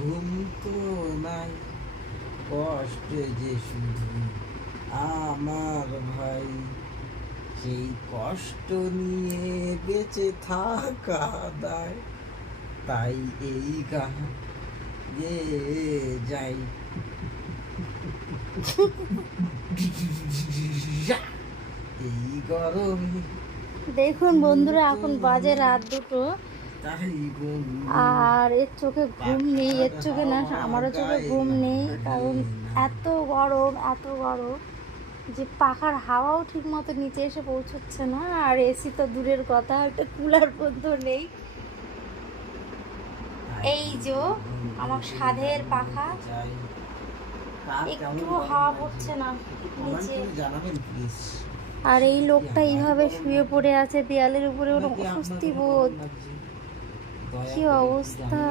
ঘুম তো নাই, কষ্টে যে শুধু আমার ভাই, সেই কষ্ট নিয়ে বেঁচে থাকা দায়, তাই এই গান গেয়ে যাই। এই গরমে দেখুন বন্ধুরা, এখন বাজে রাত 2টো, তাই বন্ধু আর এর চোখে ঘুম নেই। এর চোখে না, আমারও চোখে ঘুম নেই, কারণ এত গরম, এত গরম যে পাখার হাওয়াও ঠিক মতো নিচে এসে পৌঁছচ্ছে না। আর এসি তো দূরের কথা, একটা কুলার পর্যন্ত নেই। এই যে আমার সাধের পাখা, একটু হাওয়া পড়ছে না নিচে। জানাবেন প্লিজ। আর এই লোকটা এইভাবে শুয়ে পড়ে আছে দেয়ালের উপরে, ওর অস্বস্তি বোধ। কি অবস্থা!